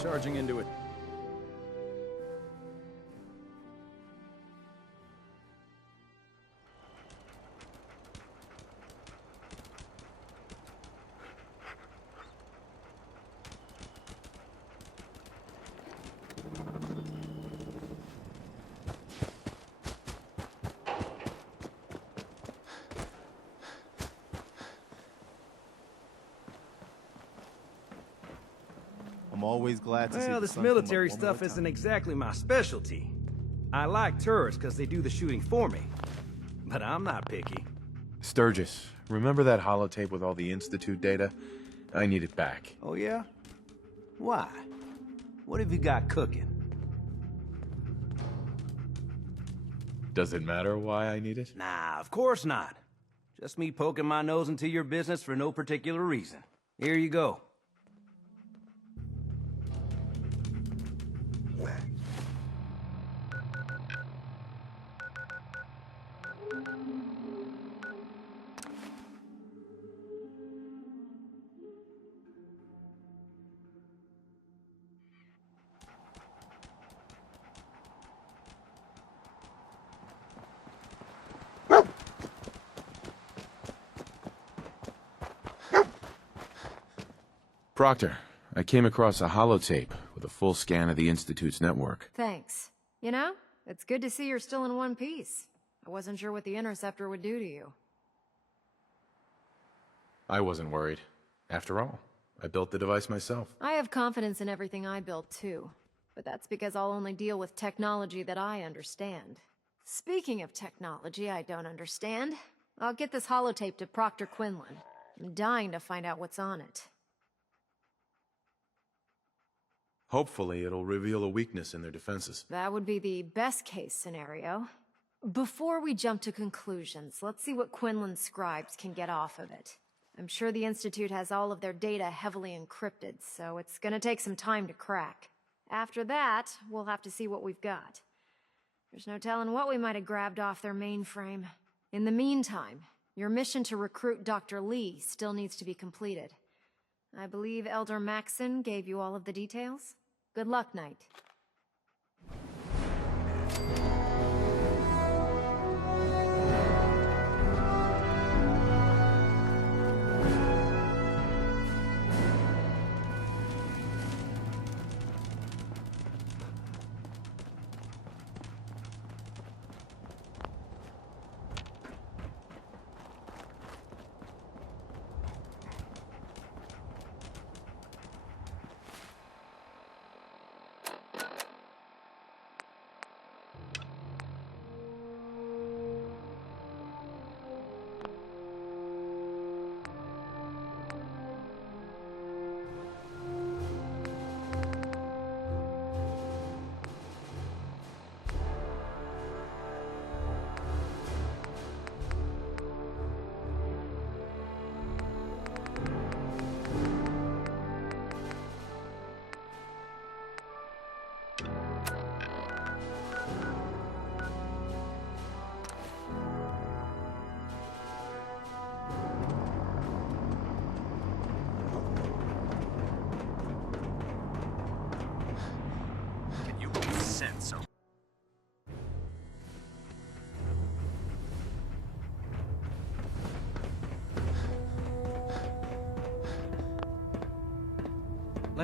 Charging into it. I'm always glad to see Well, the this sun come up military one stuff more isn't time. exactly my specialty. I like turrets because they do the shooting for me. But I'm not picky. Sturgis, remember that holotape with all the Institute data? I need it back. Oh, yeah? Why? What have you got cooking? Does it matter why I need it? Nah, of course not. Just me poking my nose into your business for no particular reason. Here you go. Proctor, I came across a holotape with a full scan of the Institute's network. Thanks. You know, it's good to see you're still in one piece. I wasn't sure what the Interceptor would do to you. I wasn't worried. After all, I built the device myself. I have confidence in everything I built too. But that's because I'll only deal with technology that I understand. Speaking of technology I don't understand, I'll get this holotape to Proctor Quinlan. I'm dying to find out what's on it. Hopefully, it'll reveal a weakness in their defenses. That would be the best case scenario. Before we jump to conclusions, let's see what Quinlan's scribes can get off of it. I'm sure the Institute has all of their data heavily encrypted, so it's gonna take some time to crack. After that, we'll have to see what we've got. There's no telling what we might have grabbed off their mainframe. In the meantime, your mission to recruit Dr. Lee still needs to be completed. I believe Elder Maxson gave you all of the details? Good luck, Knight.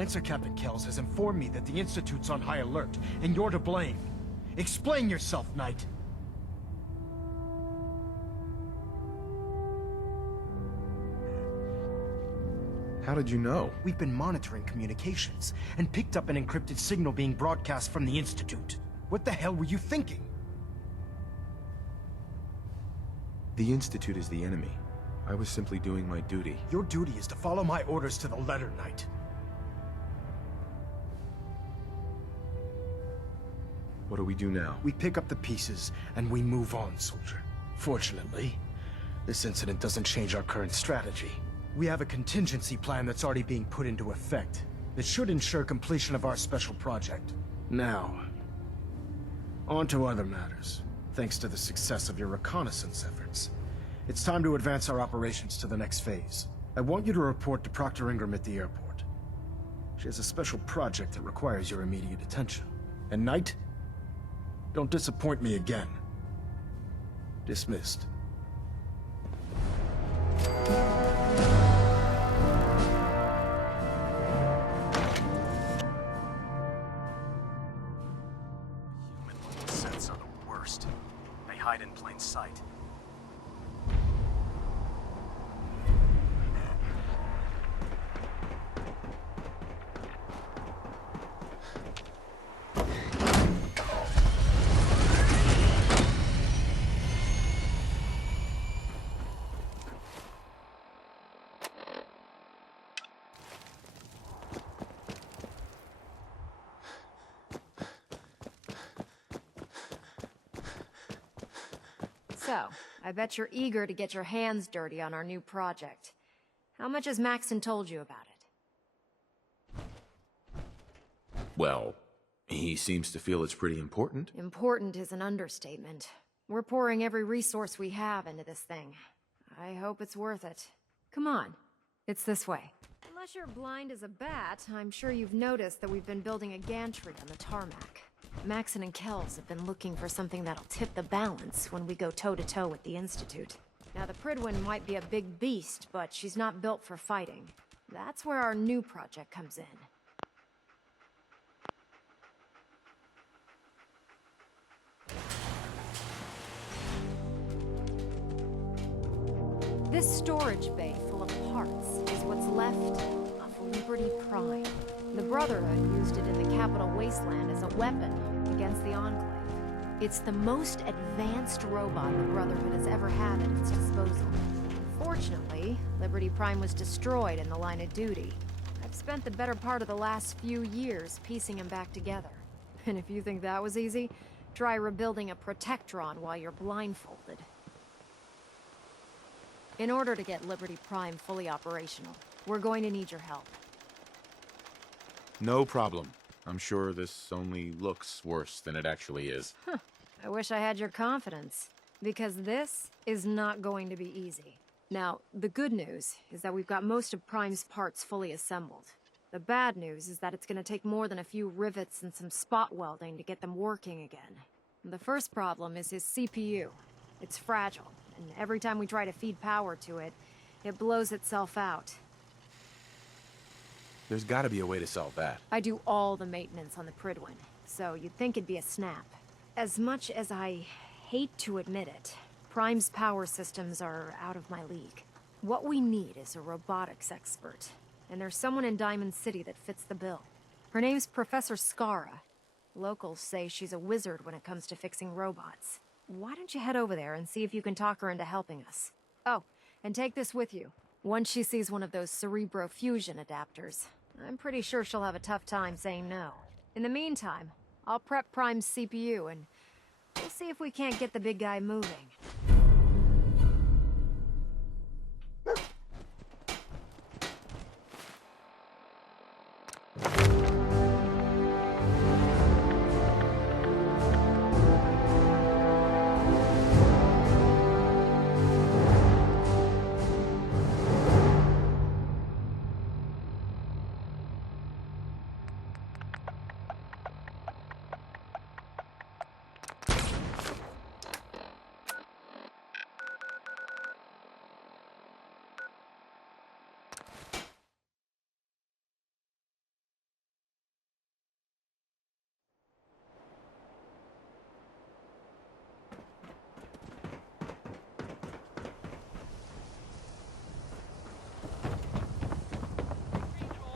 Lancer Captain Kells has informed me that the Institute's on high alert, and you're to blame. Explain yourself, Knight. How did you know? We've been monitoring communications, and picked up an encrypted signal being broadcast from the Institute. What the hell were you thinking? The Institute is the enemy. I was simply doing my duty. Your duty is to follow my orders to the letter, Knight. What do we do now? We pick up the pieces, and we move on, soldier. Fortunately, this incident doesn't change our current strategy. We have a contingency plan that's already being put into effect that should ensure completion of our special project. Now, on to other matters. Thanks to the success of your reconnaissance efforts, it's time to advance our operations to the next phase. I want you to report to Proctor Ingram at the airport. She has a special project that requires your immediate attention. And Knight, don't disappoint me again. Dismissed. Human-looking sets are the worst. They hide in plain sight. So, I bet you're eager to get your hands dirty on our new project. How much has Maxon told you about it? Well, he seems to feel it's pretty important. Important is an understatement. We're pouring every resource we have into this thing. I hope it's worth it. Come on. It's this way. Unless you're blind as a bat, I'm sure you've noticed that we've been building a gantry on the tarmac. Maxon and Kells have been looking for something that'll tip the balance when we go toe-to-toe with the Institute. Now, the Prydwen might be a big beast, but she's not built for fighting. That's where our new project comes in. This storage bay full of parts is what's left of Liberty Prime. The Brotherhood used it in the Capital Wasteland as a weapon against the Enclave. It's the most advanced robot the Brotherhood has ever had at its disposal. Unfortunately, Liberty Prime was destroyed in the line of duty. I've spent the better part of the last few years piecing him back together. And if you think that was easy, try rebuilding a Protectron while you're blindfolded. In order to get Liberty Prime fully operational, we're going to need your help. No problem. I'm sure this only looks worse than it actually is. I wish I had your confidence, because this is not going to be easy. Now, the good news is that we've got most of Prime's parts fully assembled. The bad news is that it's going to take more than a few rivets and some spot welding to get them working again. The first problem is his CPU. It's fragile, and every time we try to feed power to it, it blows itself out. There's gotta be a way to solve that. I do all the maintenance on the Prydwen, so you'd think it'd be a snap. As much as I hate to admit it, Prime's power systems are out of my league. What we need is a robotics expert, and there's someone in Diamond City that fits the bill. Her name's Professor Skara. Locals say she's a wizard when it comes to fixing robots. Why don't you head over there and see if you can talk her into helping us? Oh, and take this with you. Once she sees one of those Cerebro fusion adapters, I'm pretty sure she'll have a tough time saying no. In the meantime, I'll prep Prime's CPU and we'll see if we can't get the big guy moving.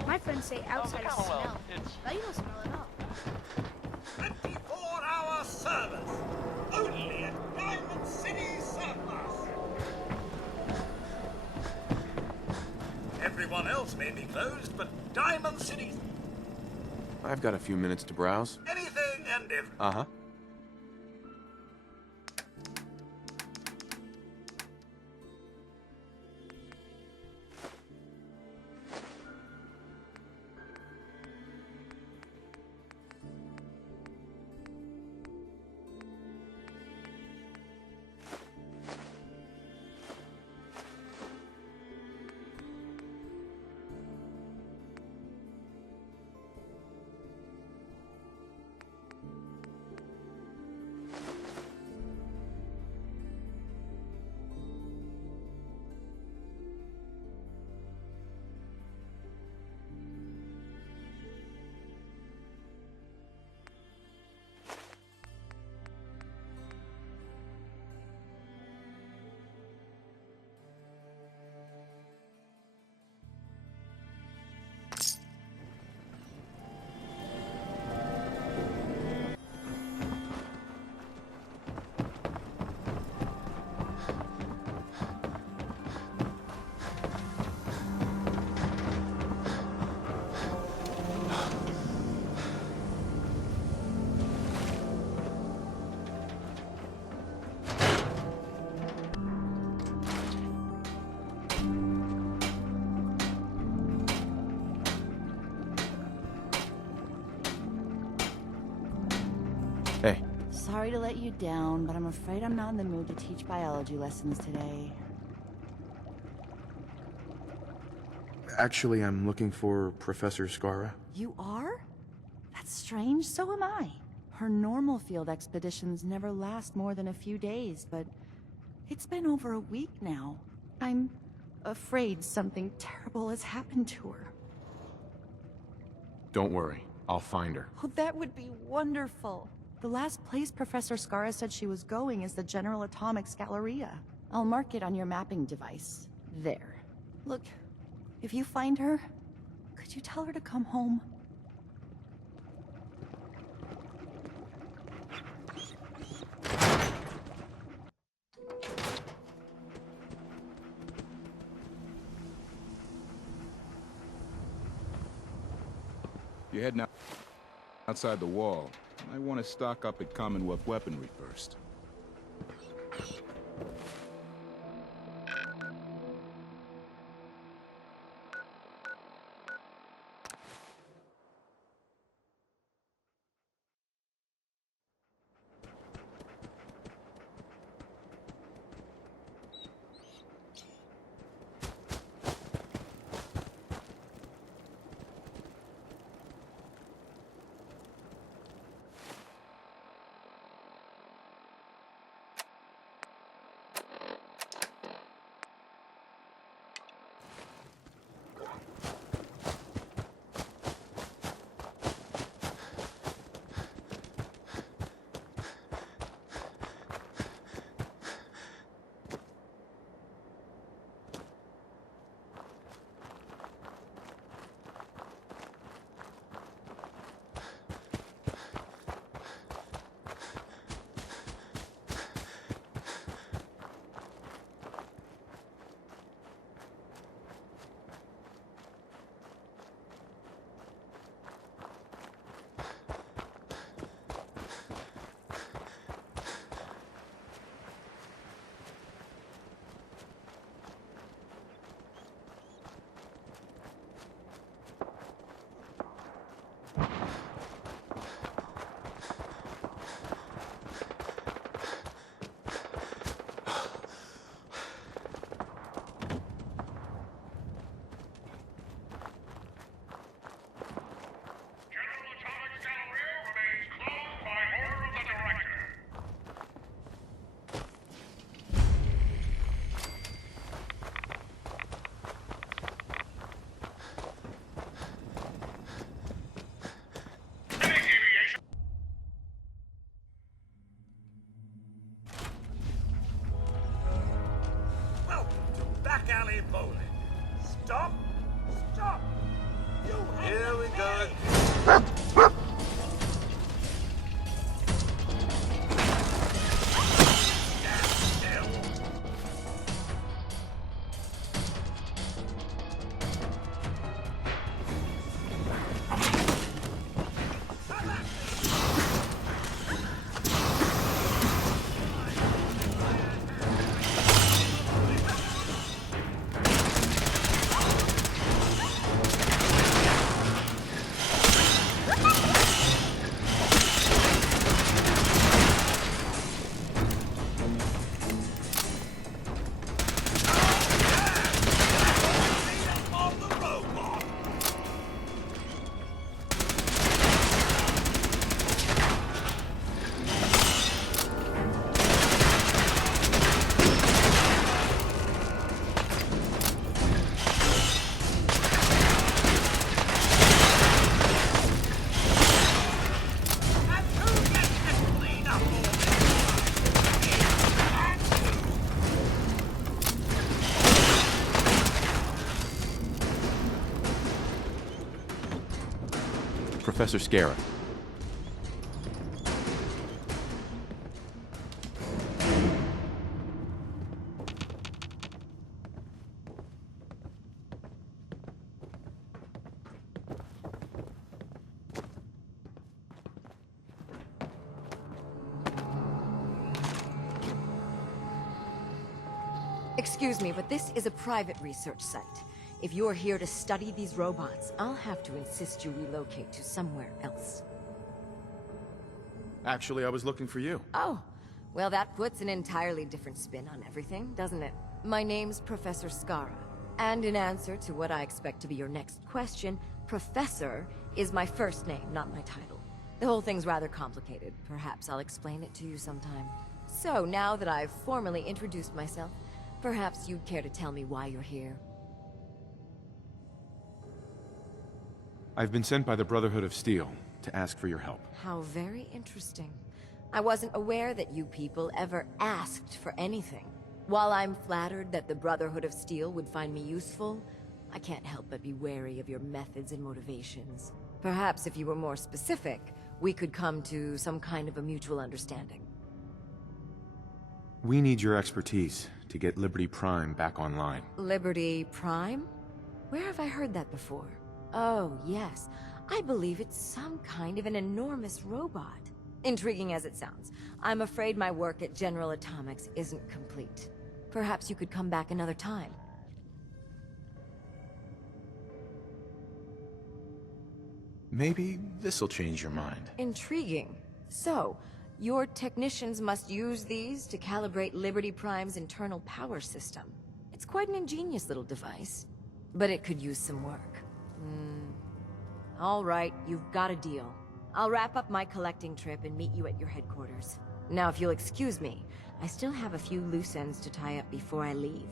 My friends say outside is smell, but you don't smell at all. 24-hour service. Only at Diamond City Surplus. Everyone else may be closed, but Diamond City... I've got a few minutes to browse. Anything and everything. Uh-huh. Sorry to let you down, but I'm afraid I'm not in the mood to teach biology lessons today. Actually, I'm looking for Professor Skara. You are? That's strange, so am I. Her normal field expeditions never last more than a few days, but it's been over a week now. I'm afraid something terrible has happened to her. Don't worry, I'll find her. Oh, that would be wonderful. The last place Professor Skara said she was going is the General Atomics Galleria. I'll mark it on your mapping device. There. Look, if you find her, could you tell her to come home? You're heading outside the wall. I want to stock up at Commonwealth weaponry first. Back alley bowling. Stop! Stop! You Here we go. Professor Skara. Excuse me, but this is a private research site. If you're here to study these robots, I'll have to insist you relocate to somewhere else. Actually, I was looking for you. Oh, well, that puts an entirely different spin on everything, doesn't it? My name's Professor Skara, and in answer to what I expect to be your next question, Professor is my first name, not my title. The whole thing's rather complicated. Perhaps I'll explain it to you sometime. So, now that I've formally introduced myself, perhaps you'd care to tell me why you're here. I've been sent by the Brotherhood of Steel to ask for your help. How very interesting. I wasn't aware that you people ever asked for anything. While I'm flattered that the Brotherhood of Steel would find me useful, I can't help but be wary of your methods and motivations. Perhaps if you were more specific, we could come to some kind of a mutual understanding. We need your expertise to get Liberty Prime back online. Liberty Prime? Where have I heard that before? Oh, yes. I believe it's some kind of an enormous robot. Intriguing as it sounds, I'm afraid my work at General Atomics isn't complete. Perhaps you could come back another time. Maybe this'll change your mind. Intriguing. So, your technicians must use these to calibrate Liberty Prime's internal power system. It's quite an ingenious little device, but it could use some work. All right, you've got a deal. I'll wrap up my collecting trip and meet you at your headquarters. Now, if you'll excuse me, I still have a few loose ends to tie up before I leave.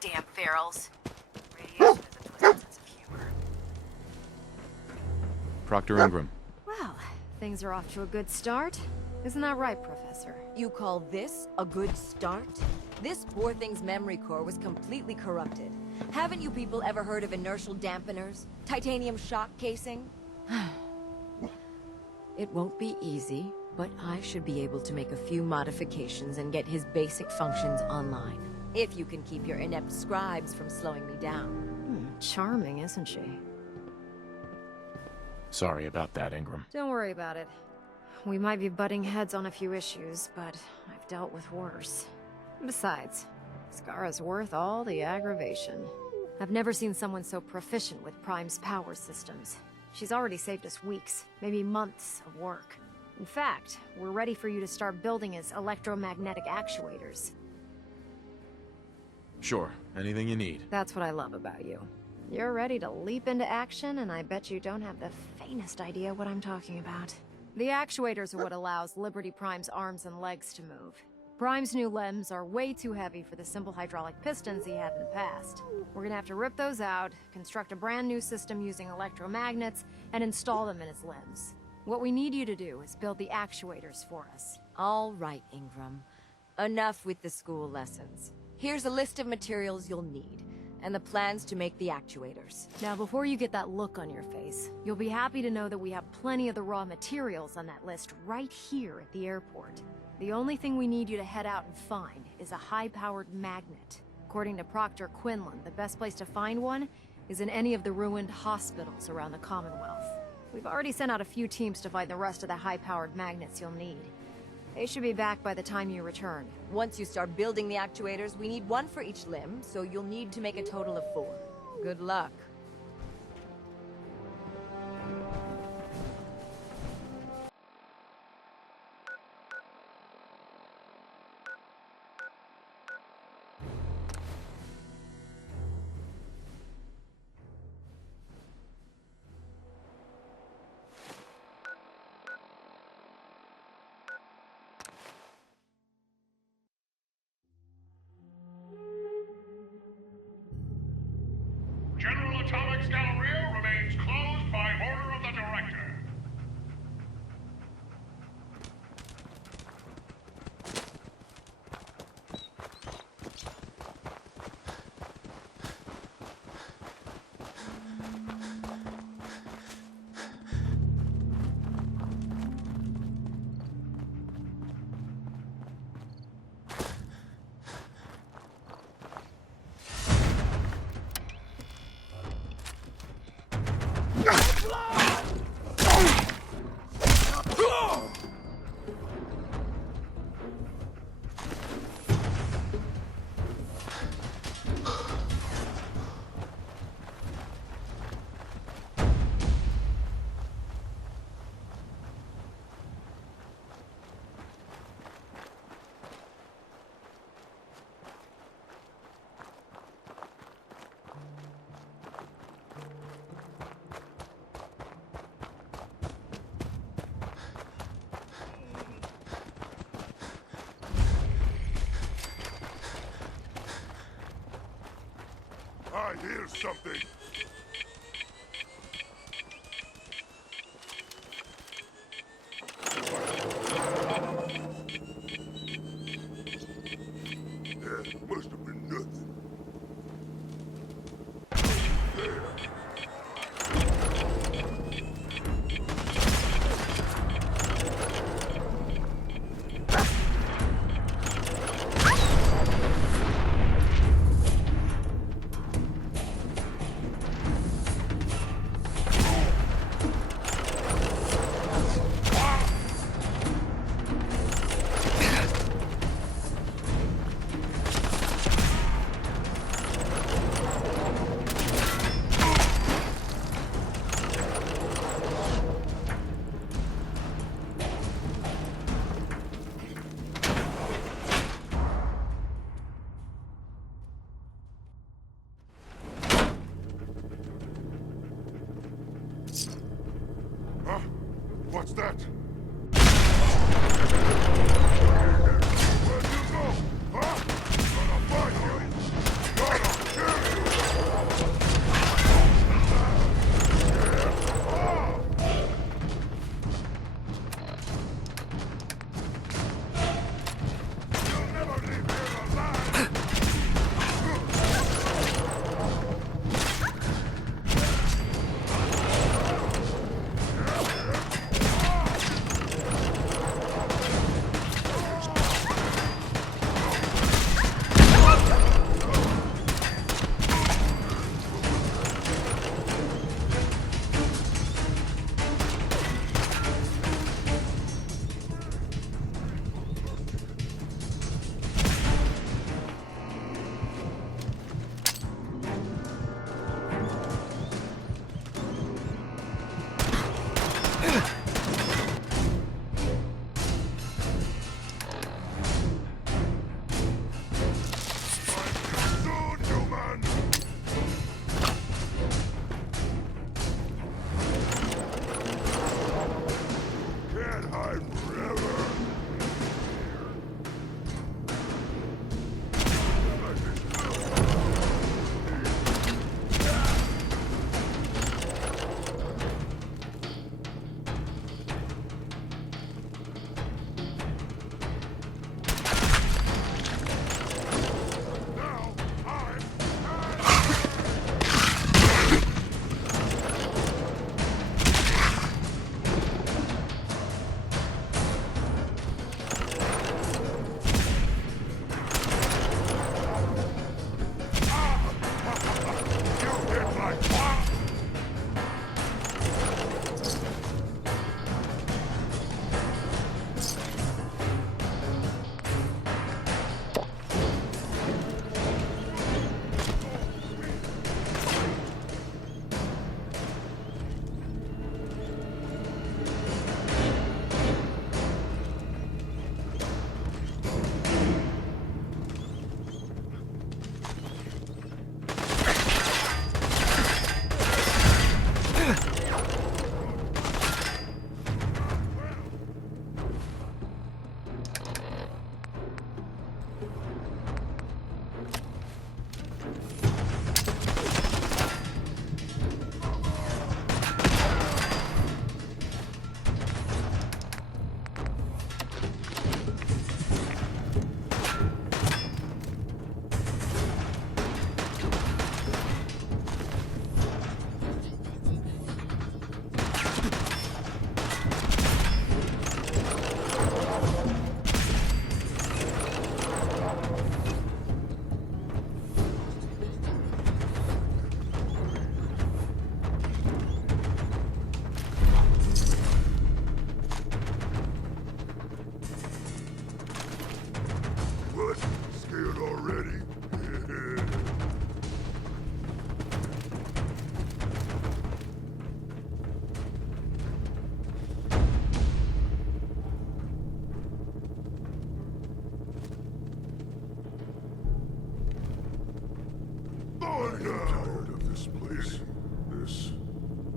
Damn ferals. Radiation is a twisted sense of humor. Proctor Ingram. Well, things are off to a good start. Isn't that right, Professor? You call this a good start? This poor thing's memory core was completely corrupted. Haven't you people ever heard of inertial dampeners? Titanium shock casing? It won't be easy, but I should be able to make a few modifications and get his basic functions online. If you can keep your inept scribes from slowing me down. Charming, isn't she? Sorry about that, Ingram. Don't worry about it. We might be butting heads on a few issues, but I've dealt with worse. Besides, Skara's worth all the aggravation. I've never seen someone so proficient with Prime's power systems. She's already saved us weeks, maybe months of work. In fact, we're ready for you to start building his electromagnetic actuators. Sure, anything you need. That's what I love about you. You're ready to leap into action, and I bet you don't have the faintest idea what I'm talking about. The actuators are what allows Liberty Prime's arms and legs to move. Prime's new limbs are way too heavy for the simple hydraulic pistons he had in the past. We're gonna have to rip those out, construct a brand new system using electromagnets, and install them in his limbs. What we need you to do is build the actuators for us. All right, Ingram. Enough with the school lessons. Here's a list of materials you'll need, and the plans to make the actuators. Now, before you get that look on your face, you'll be happy to know that we have plenty of the raw materials on that list right here at the airport. The only thing we need you to head out and find is a high-powered magnet. According to Proctor Quinlan, the best place to find one is in any of the ruined hospitals around the Commonwealth. We've already sent out a few teams to find the rest of the high-powered magnets you'll need. They should be back by the time you return. Once you start building the actuators, we need one for each limb, so you'll need to make a total of 4. Good luck. General Atomics Galleria remains closed by order of the Director. I hear something. Must have been nothing. Huh? What's that? Where'd you go? Huh? Gonna find you! Gonna kill you! You'll never leave here alive! Can't hide forever. Now I'm You hit like what? What? Scared already? I'm tired of this place. This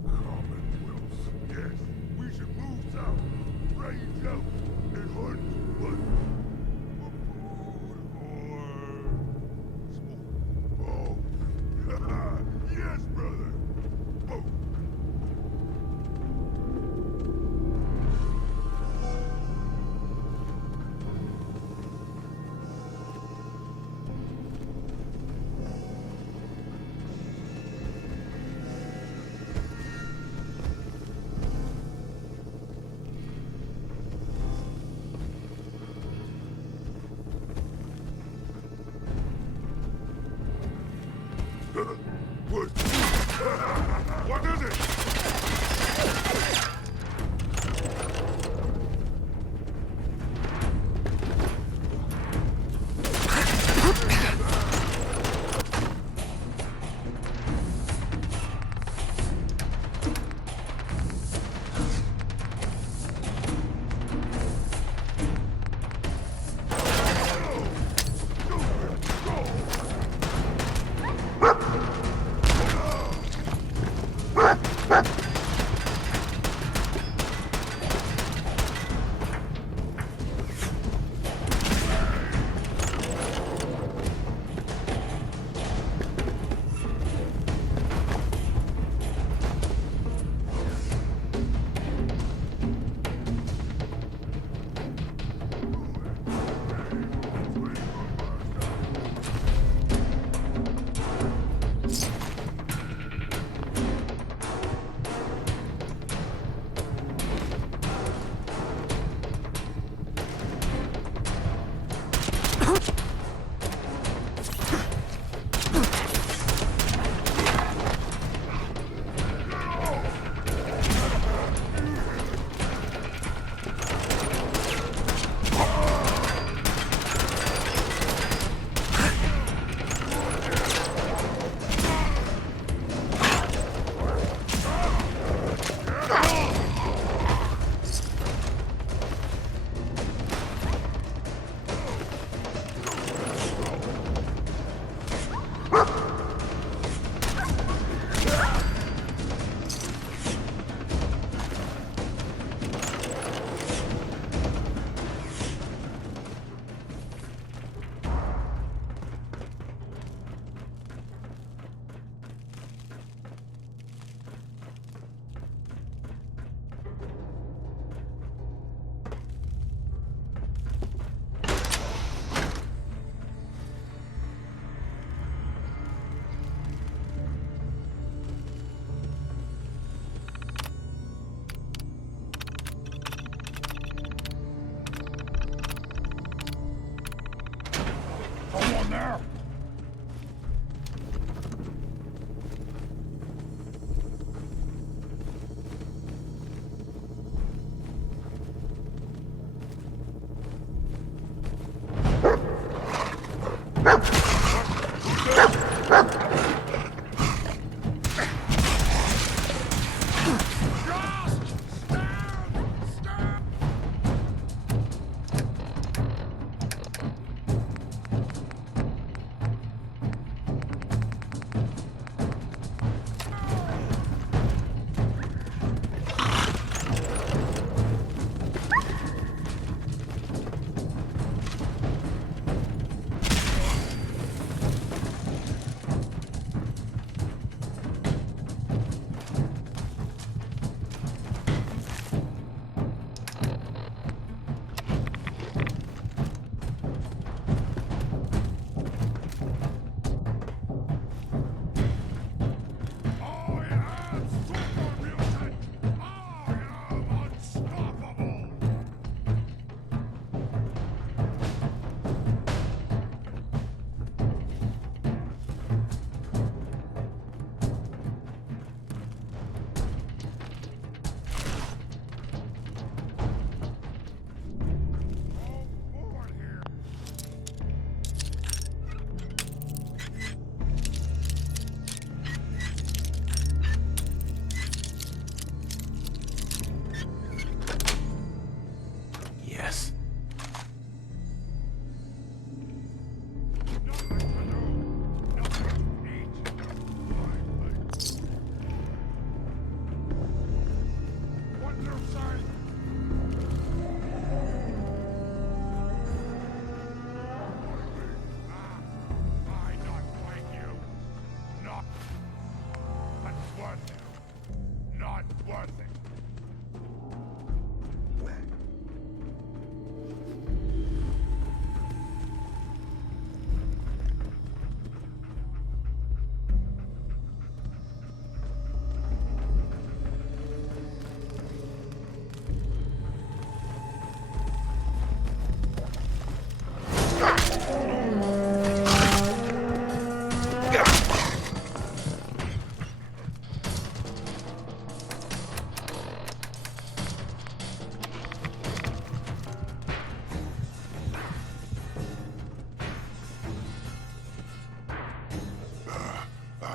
Commonwealth. Yes, we should move south, range out, and hunt for food or smoke. Oh.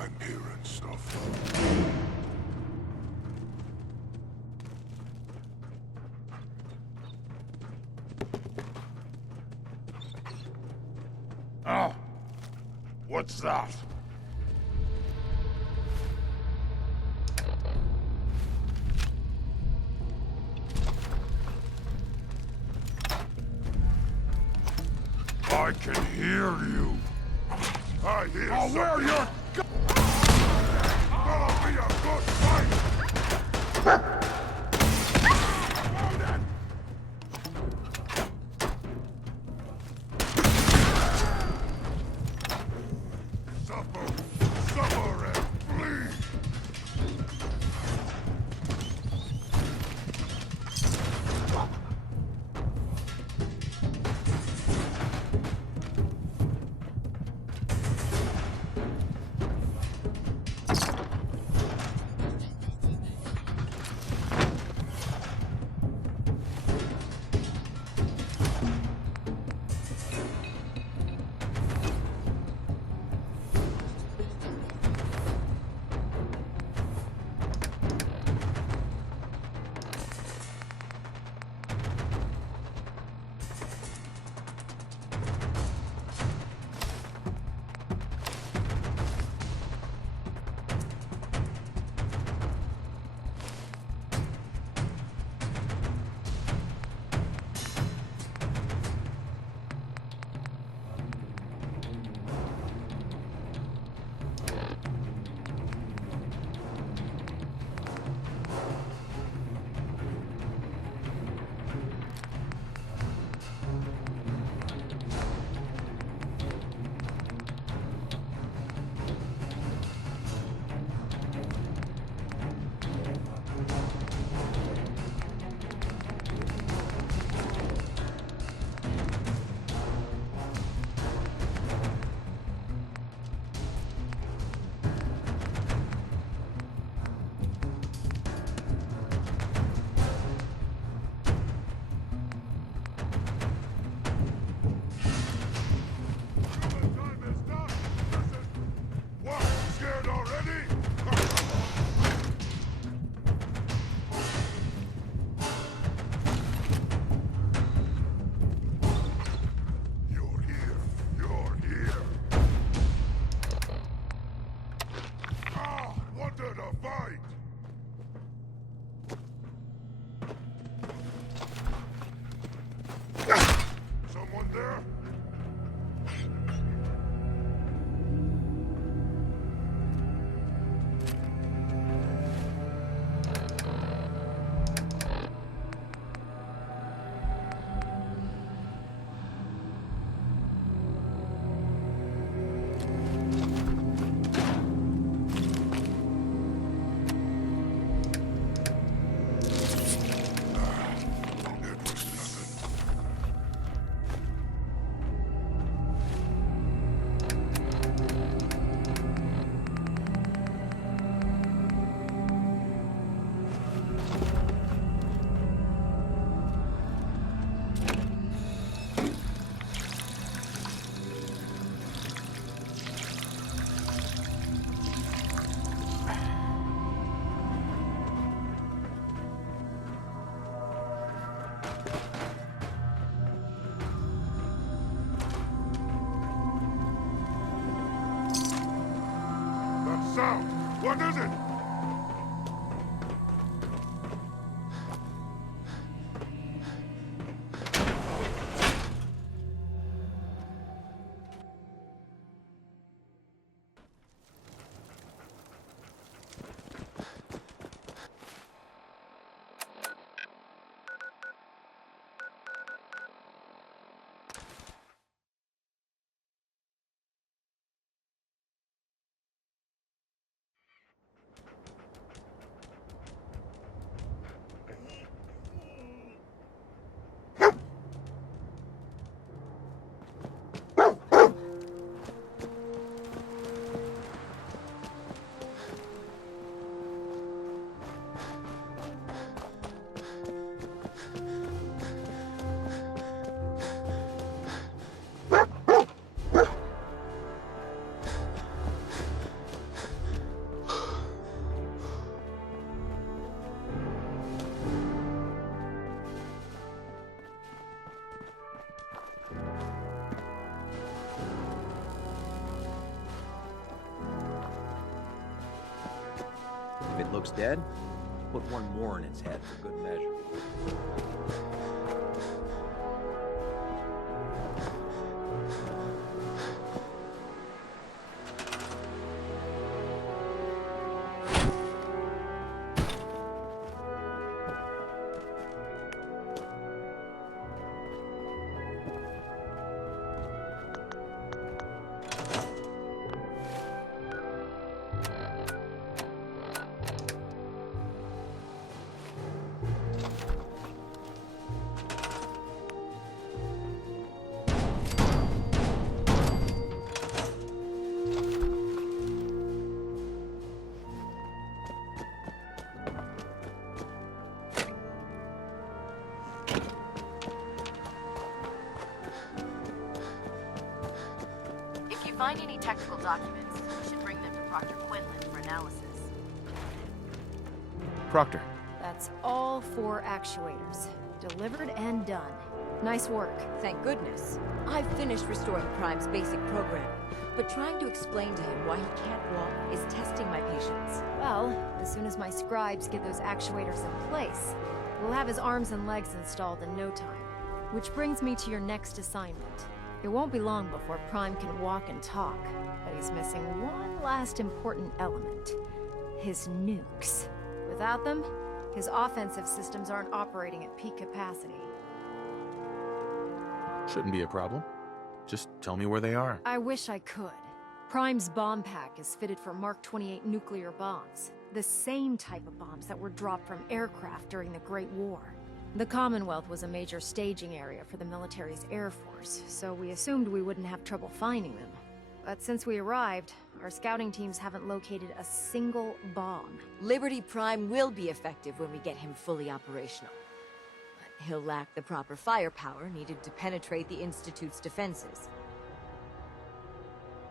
I'm hearing stuff. Oh, what's that? I can hear you. I hear I'll wear your Gonna be a good fight! Suffer! Suffer and bleed! Sound! What is it? looks dead. Put one more in its head for good measure. If you find any technical documents, you should bring them to Proctor Quinlan for analysis. Proctor. That's all 4 actuators. Delivered and done. Nice work. Thank goodness. I've finished restoring Prime's basic programming, but trying to explain to him why he can't walk is testing my patience. Well, as soon as my scribes get those actuators in place, we'll have his arms and legs installed in no time. Which brings me to your next assignment. It won't be long before Prime can walk and talk, but he's missing one last important element. His nukes. Without them, his offensive systems aren't operating at peak capacity. Shouldn't be a problem. Just tell me where they are. I wish I could. Prime's bomb pack is fitted for Mark 28 nuclear bombs. The same type of bombs that were dropped from aircraft during the Great War. The Commonwealth was a major staging area for the military's Air Force, so we assumed we wouldn't have trouble finding them. But since we arrived, our scouting teams haven't located a single bomb. Liberty Prime will be effective when we get him fully operational. But he'll lack the proper firepower needed to penetrate the Institute's defenses.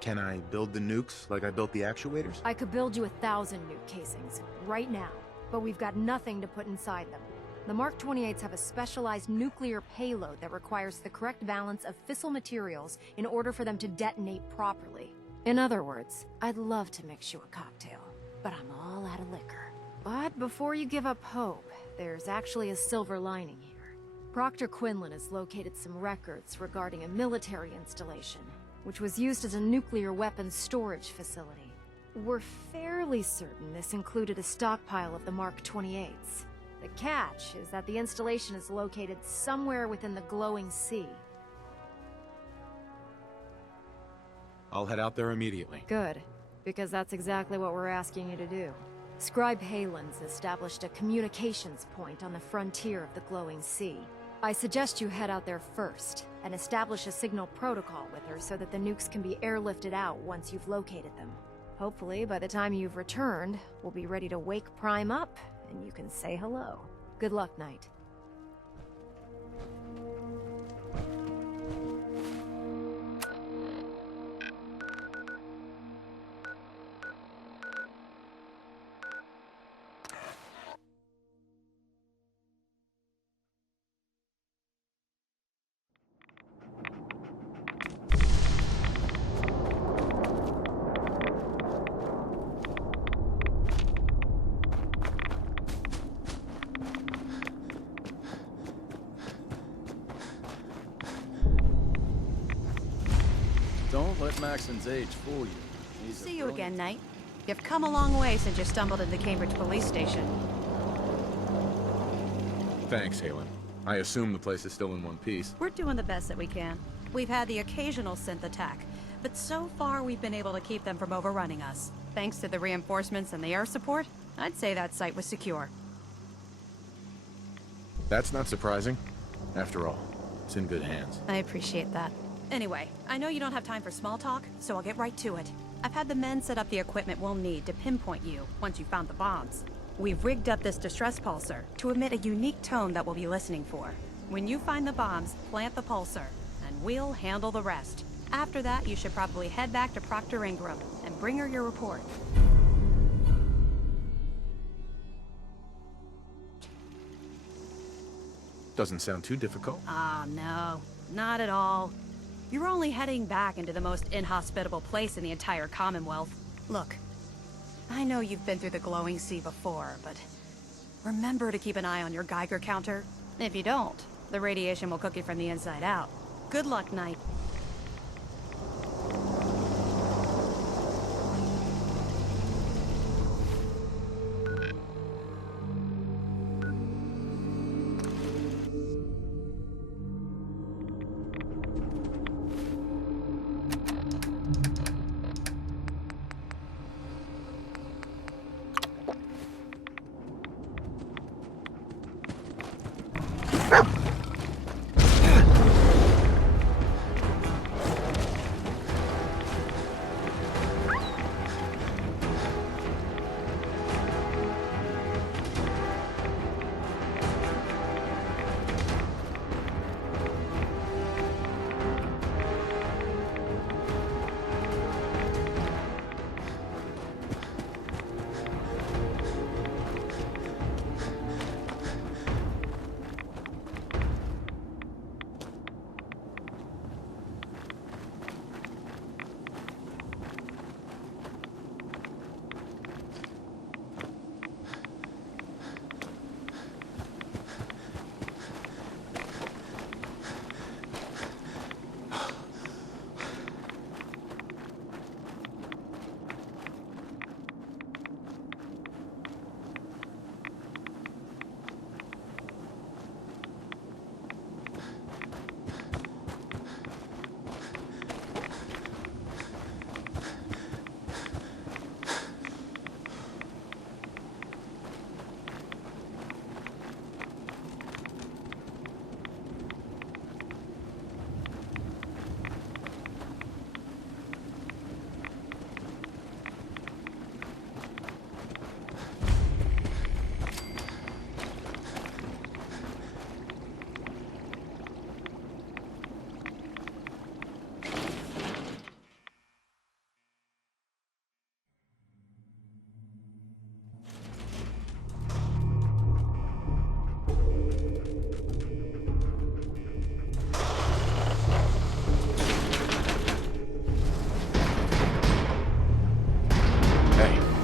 Can I build the nukes like I built the actuators? I could build you 1,000 nuke casings, right now, but we've got nothing to put inside them. The Mark 28s have a specialized nuclear payload that requires the correct balance of fissile materials in order for them to detonate properly. In other words, I'd love to mix you a cocktail, but I'm all out of liquor. But before you give up hope, there's actually a silver lining here. Proctor Quinlan has located some records regarding a military installation, which was used as a nuclear weapons storage facility. We're fairly certain this included a stockpile of the Mark 28s. The catch is that the installation is located somewhere within the glowing sea. I'll head out there immediately. Good, because that's exactly what we're asking you to do. Scribe Haylen's established a communications point on the frontier of the glowing sea. I suggest you head out there first, and establish a signal protocol with her so that the nukes can be airlifted out once you've located them. Hopefully, by the time you've returned, we'll be ready to wake Prime up, and you can say hello. Good luck, Knight. Don't let Maxon's age fool you. He's See you again, Knight. You've come a long way since you stumbled into Cambridge Police Station. Thanks, Halen. I assume the place is still in one piece. We're doing the best that we can. We've had the occasional synth attack, but so far we've been able to keep them from overrunning us. Thanks to the reinforcements and the air support, I'd say that site was secure. That's not surprising. After all, it's in good hands. I appreciate that. Anyway, I know you don't have time for small talk, so I'll get right to it. I've had the men set up the equipment we'll need to pinpoint you once you found the bombs. We've rigged up this distress pulsar to emit a unique tone that we'll be listening for. When you find the bombs, plant the pulsar, and we'll handle the rest. After that, you should probably head back to Proctor Ingram and bring her your report. Doesn't sound too difficult. Ah, no. Not at all. You're only heading back into the most inhospitable place in the entire Commonwealth. Look, I know you've been through the glowing sea before, but remember to keep an eye on your Geiger counter. If you don't, the radiation will cook you from the inside out. Good luck, Knight.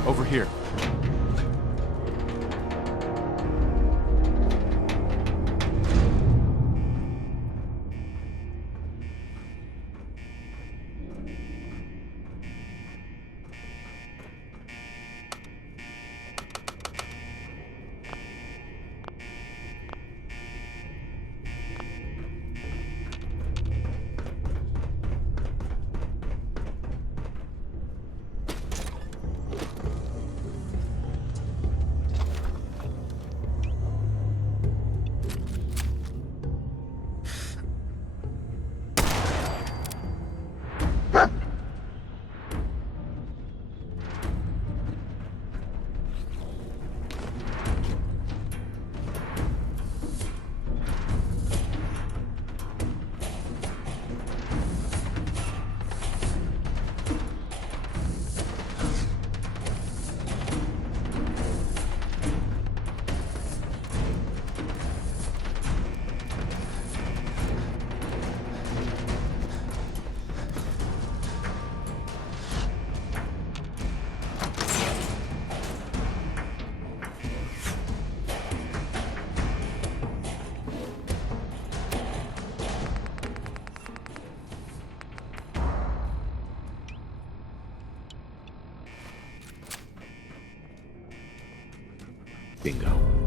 Over here. Bingo.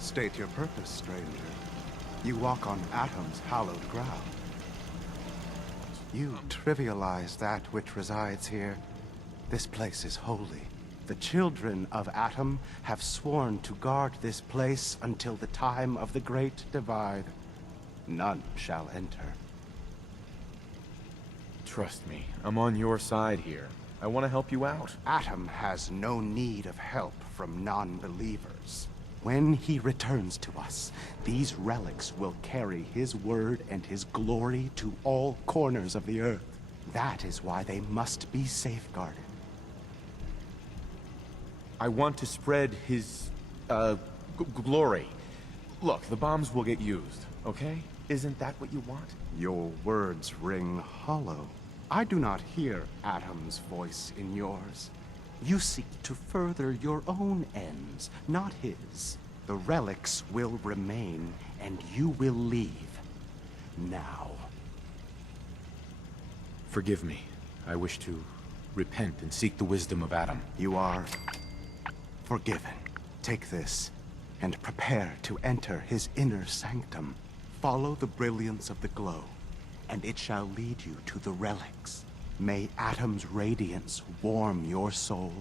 State your purpose, stranger. You walk on Atom's hallowed ground. You trivialize that which resides here. This place is holy. The children of Atom have sworn to guard this place until the time of the Great Divide. None shall enter. Trust me, I'm on your side here. I want to help you out. Atom has no need of help from non-believers. When he returns to us, these relics will carry his word and his glory to all corners of the earth. That is why they must be safeguarded. I want to spread his, glory. Look, the bombs will get used, okay? Isn't that what you want? Your words ring hollow. I do not hear Atom's voice in yours. You seek to further your own ends, not his. The relics will remain, and you will leave. Now. Forgive me. I wish to repent and seek the wisdom of Atom. You are forgiven. Take this, and prepare to enter his inner sanctum. Follow the brilliance of the glow, and it shall lead you to the relics. May Atom's radiance warm your soul.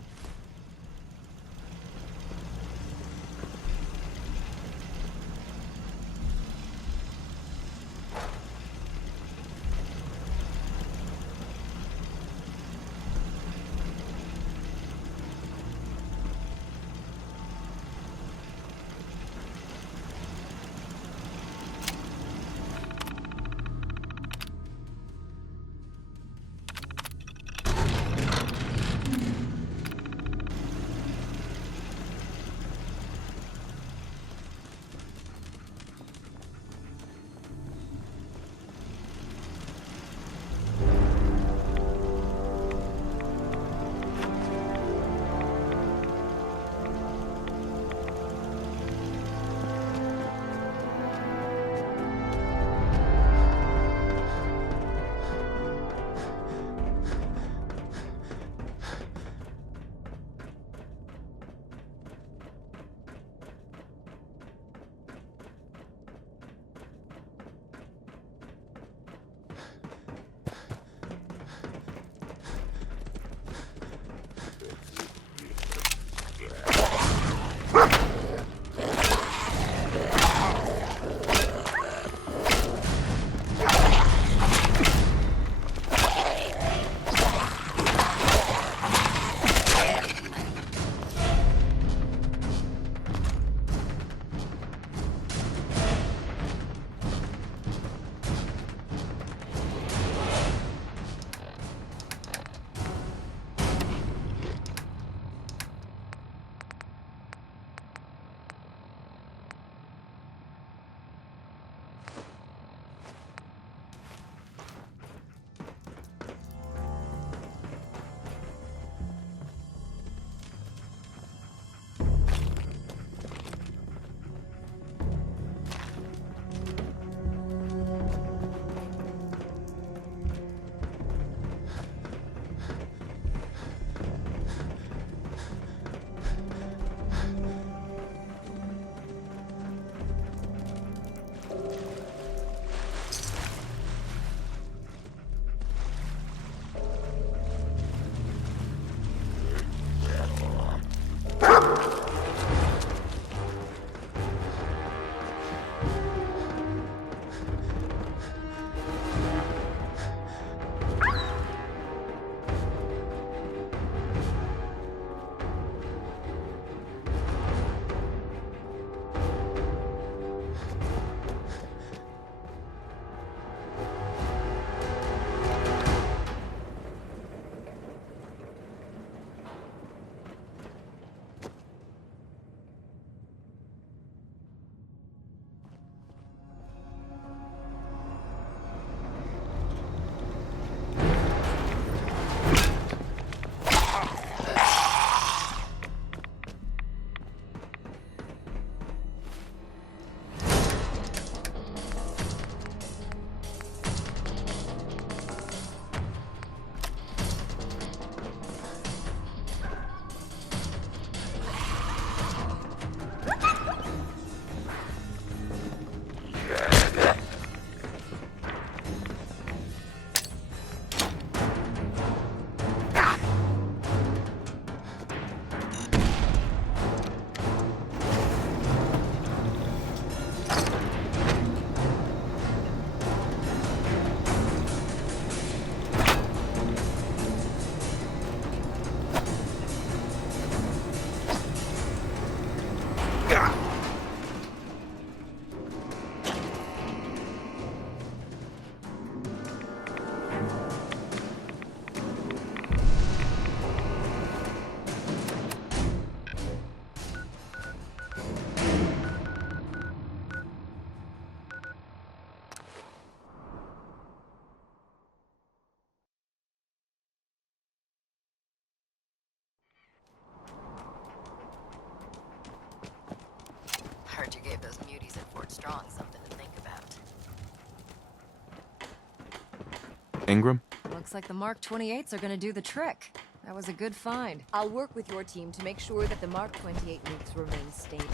Ingram? Looks like the Mark 28s are gonna do the trick. That was a good find. I'll work with your team to make sure that the Mark 28 nukes remain stable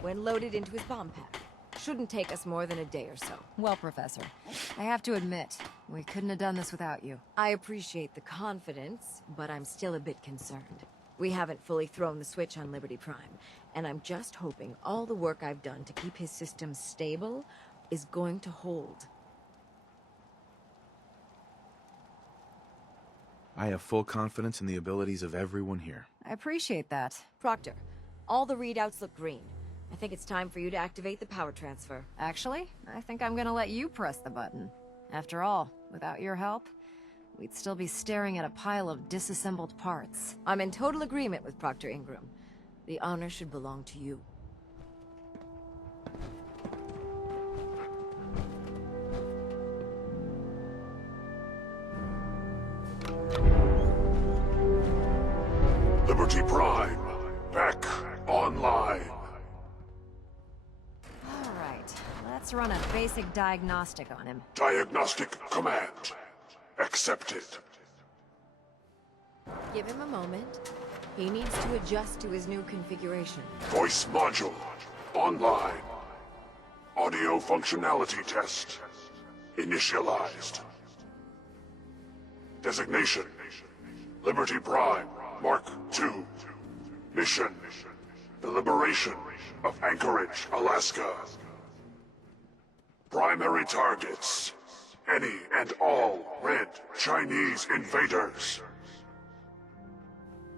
when loaded into his bomb pack. Shouldn't take us more than a day or so. Well, Professor, I have to admit, we couldn't have done this without you. I appreciate the confidence, but I'm still a bit concerned. We haven't fully thrown the switch on Liberty Prime, and I'm just hoping all the work I've done to keep his system stable is going to hold. I have full confidence in the abilities of everyone here. I appreciate that. Proctor, all the readouts look green. I think it's time for you to activate the power transfer. Actually, I think I'm gonna let you press the button. After all, without your help, we'd still be staring at a pile of disassembled parts. I'm in total agreement with Proctor Ingram. The honor should belong to you. Liberty Prime, back online. All right, let's run a basic diagnostic on him. Diagnostic command accepted. Give him a moment. He needs to adjust to his new configuration. Voice module online. Audio functionality test initialized. Designation: Liberty Prime Mark II. Mission: the liberation of Anchorage, Alaska. Primary targets: any and all red Chinese invaders.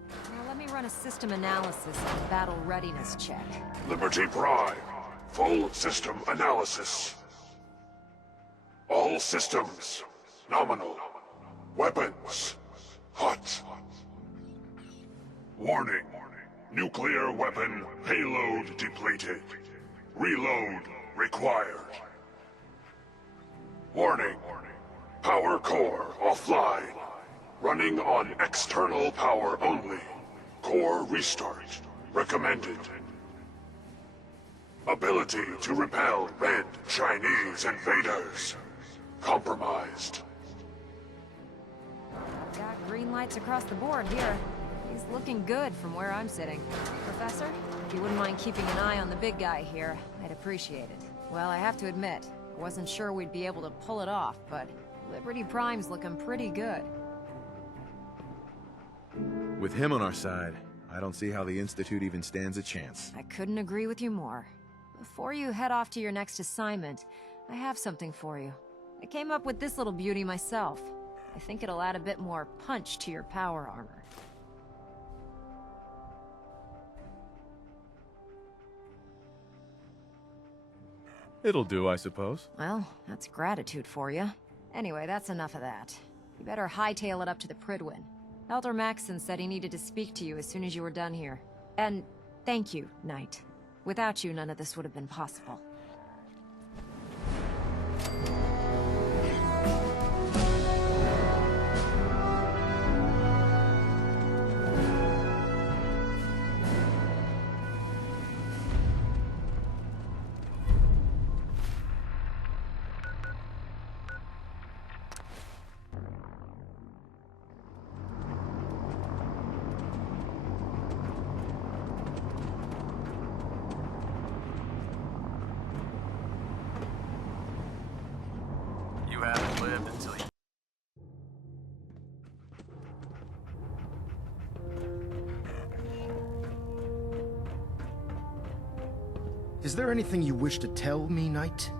Now let me run a system analysis and battle readiness check. Liberty Prime, full system analysis. All systems nominal. Weapons hot. Warning: nuclear weapon payload depleted. Reload required. Warning: power core offline. Running on external power only. Core restart recommended. Ability to repel red Chinese invaders compromised. Got green lights across the board here. He's looking good from where I'm sitting. Professor, if you wouldn't mind keeping an eye on the big guy here, I'd appreciate it. Well, I have to admit, I wasn't sure we'd be able to pull it off, but Liberty Prime's looking pretty good. With him on our side, I don't see how the Institute even stands a chance. I couldn't agree with you more. Before you head off to your next assignment, I have something for you. I came up with this little beauty myself. I think it'll add a bit more punch to your power armor. It'll do, I suppose. Well, that's gratitude for you. Anyway, that's enough of that. You better hightail it up to the Prydwen. Elder Maxson said he needed to speak to you as soon as you were done here. And thank you, Knight. Without you, none of this would have been possible. You haven't lived until you... Is there anything you wish to tell me, Knight?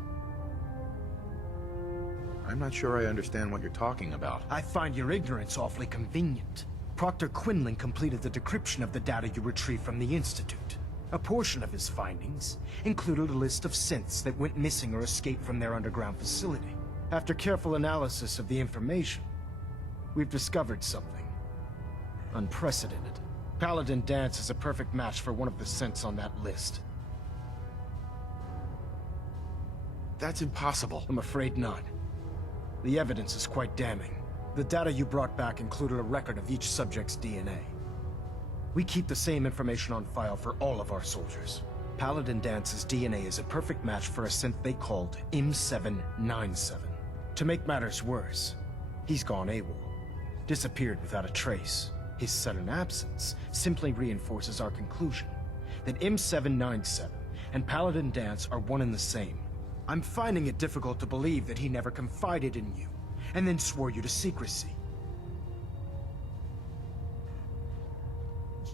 I'm not sure I understand what you're talking about. I find your ignorance awfully convenient. Proctor Quinlan completed the decryption of the data you retrieved from the Institute. A portion of his findings included a list of synths that went missing or escaped from their underground facility. After careful analysis of the information, we've discovered something unprecedented. Paladin Danse is a perfect match for one of the synths on that list. That's impossible. I'm afraid not. The evidence is quite damning. The data you brought back included a record of each subject's DNA. We keep the same information on file for all of our soldiers. Paladin Dance's DNA is a perfect match for a synth they called M797. To make matters worse, He's gone AWOL. Disappeared without a trace. His sudden absence simply reinforces our conclusion that M797 and Paladin Danse are one and the same. I'm finding it difficult to believe that he never confided in you, and then swore you to secrecy.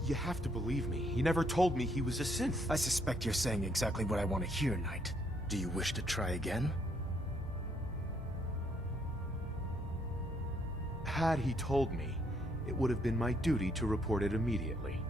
You have to believe me. He never told me he was a synth. I suspect you're saying exactly what I want to hear, Knight. Do you wish to try again? Had he told me, it would have been my duty to report it immediately.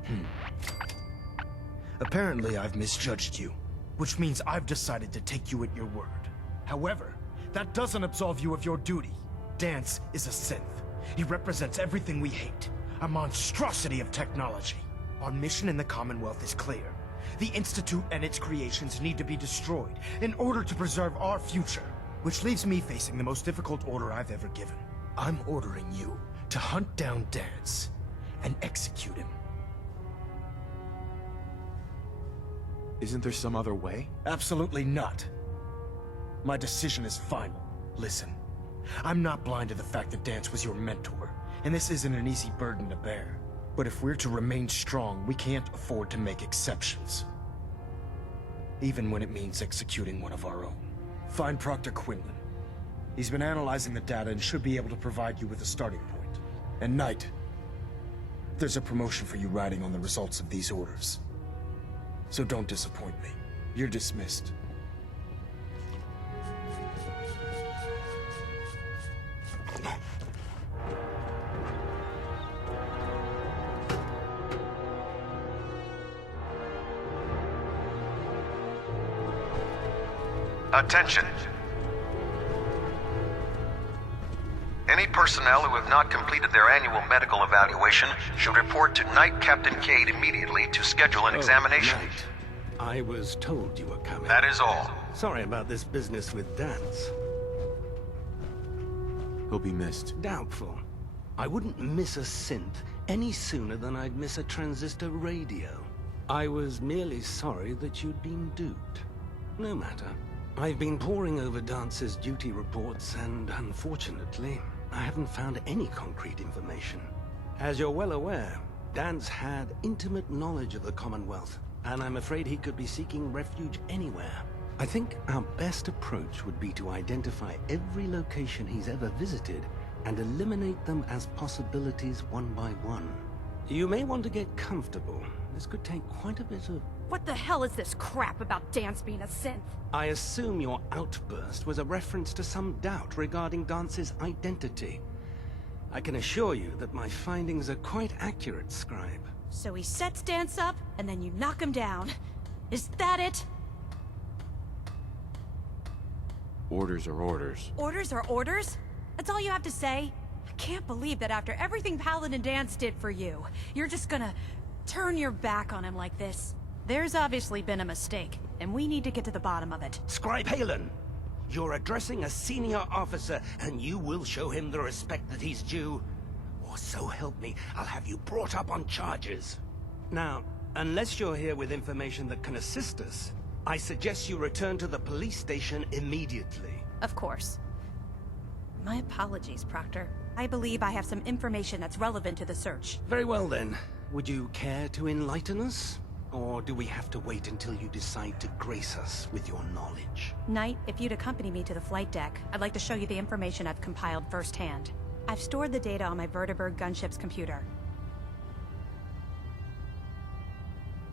Apparently, I've misjudged you, which means I've decided to take you at your word. However, that doesn't absolve you of your duty. Danse is a synth. He represents everything we hate. A monstrosity of technology. Our mission in the Commonwealth is clear. The Institute and its creations need to be destroyed in order to preserve our future. Which leaves me facing the most difficult order I've ever given. I'm ordering you to hunt down Danse and execute him. Isn't there some other way? Absolutely not. My decision is final. Listen, I'm not blind to the fact that Danse was your mentor, and this isn't an easy burden to bear. But if we're to remain strong, we can't afford to make exceptions. Even when it means executing one of our own. Find Proctor Quinlan. He's been analyzing the data and should be able to provide you with a starting point. And Knight, there's a promotion for you riding on the results of these orders. So don't disappoint me. You're dismissed. Attention. Any personnel who have not completed their annual medical evaluation should report to Knight Captain Cade immediately to schedule an examination. Knight. I was told you were coming. That is all. Sorry about this business with Danse. He'll be missed. Doubtful. I wouldn't miss a synth any sooner than I'd miss a transistor radio. I was merely sorry that you'd been duped. No matter. I've been poring over Dance's duty reports, and unfortunately, I haven't found any concrete information. As you're well aware, Danse had intimate knowledge of the Commonwealth, and I'm afraid he could be seeking refuge anywhere. I think our best approach would be to identify every location he's ever visited and eliminate them as possibilities one by one. You may want to get comfortable. This could take quite a bit of... What the hell is this crap about Danse being a synth? I assume your outburst was a reference to some doubt regarding Dance's identity. I can assure you that my findings are quite accurate, Scribe. So he sets Danse up, and then you knock him down. Is that it? Orders are orders. Orders are orders? That's all you have to say? I can't believe that after everything Paladin Danse did for you, you're just gonna turn your back on him like this. There's obviously been a mistake, and we need to get to the bottom of it. Scribe Haylen! You're addressing a senior officer, and you will show him the respect that he's due. Or so help me, I'll have you brought up on charges. Now, unless you're here with information that can assist us, I suggest you return to the police station immediately. Of course. My apologies, Proctor. I believe I have some information that's relevant to the search. Very well then. Would you care to enlighten us? Or do we have to wait until you decide to grace us with your knowledge? Knight, if you'd accompany me to the flight deck, I'd like to show you the information I've compiled firsthand. I've stored the data on my Vertibird gunship's computer.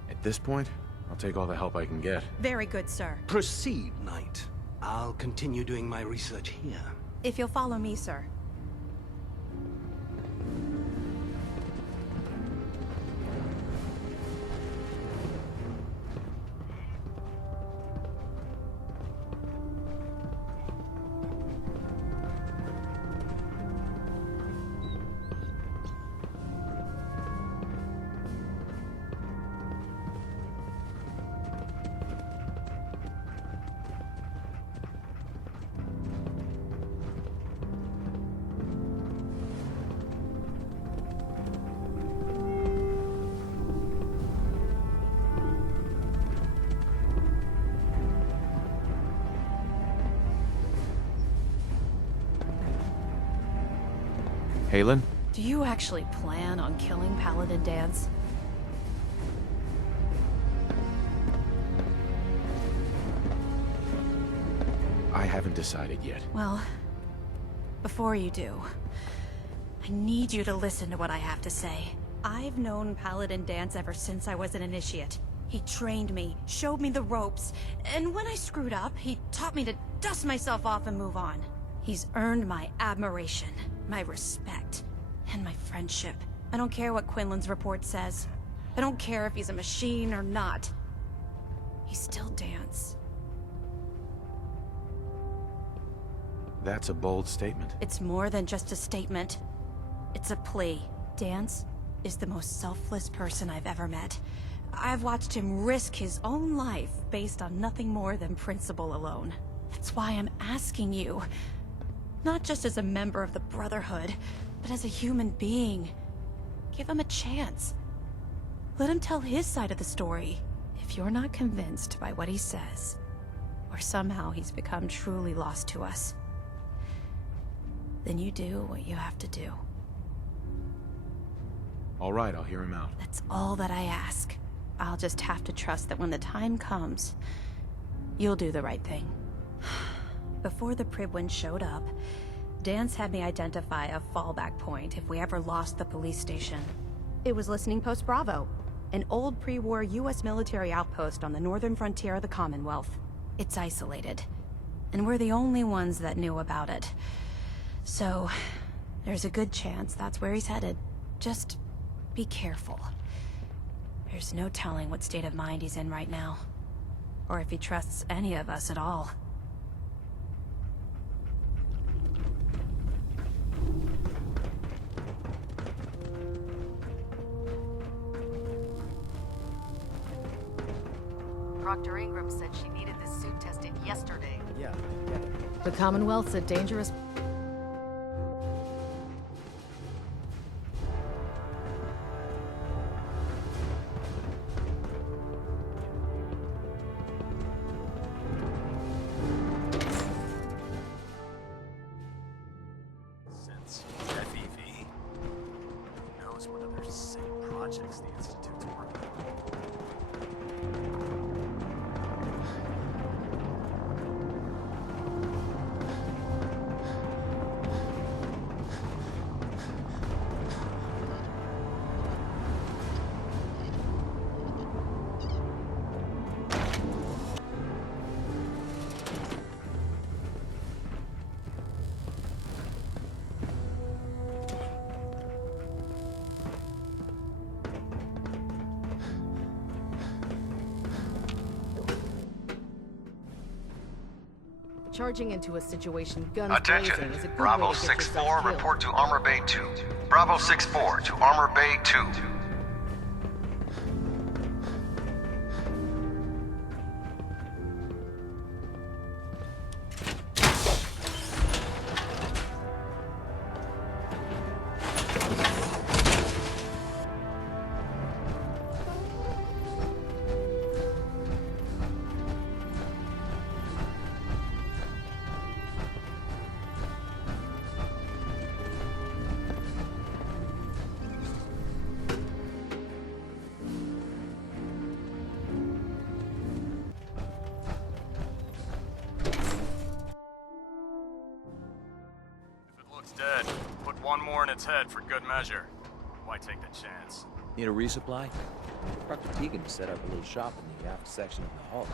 At this point, I'll take all the help I can get. Very good, sir. Proceed, Knight. I'll continue doing my research here. If you'll follow me, sir. Haylen? Do you actually plan on killing Paladin Danse? I haven't decided yet. Well, before you do, I need you to listen to what I have to say. I've known Paladin Danse ever since I was an initiate. He trained me, showed me the ropes, and when I screwed up, he taught me to dust myself off and move on. He's earned my admiration, my respect, and my friendship. I don't care what Quinlan's report says. I don't care if he's a machine or not. He's still Danse. That's a bold statement. It's more than just a statement. It's a plea. Danse is the most selfless person I've ever met. I've watched him risk his own life based on nothing more than principle alone. That's why I'm asking you, not just as a member of the Brotherhood, but as a human being. Give him a chance. Let him tell his side of the story. If you're not convinced by what he says, or somehow he's become truly lost to us, then you do what you have to do. All right, I'll hear him out. That's all that I ask. I'll just have to trust that when the time comes, you'll do the right thing. Before the Pribwin showed up, Danse had me identify a fallback point if we ever lost the police station. It was Listening Post Bravo, an old pre-war US military outpost on the northern frontier of the Commonwealth. It's isolated, and we're the only ones that knew about it. So, there's a good chance that's where he's headed. Just be careful. There's no telling what state of mind he's in right now, or if he trusts any of us at all. Proctor Ingram said she needed this suit tested yesterday. Yeah, The Commonwealth's a dangerous... Since FEV, who knows what other sick projects the Institute's working on. Charging into a situation guns Attention, blazing is a good Bravo way to get 6-4, yourself killed. report to Armor Bay 2. Bravo 6-4 to Armor Bay 2. Looks dead. Put one more in its head for good measure. Why take the chance? Need a resupply? Dr. Tegan set up a little shop in the aft section of the hull.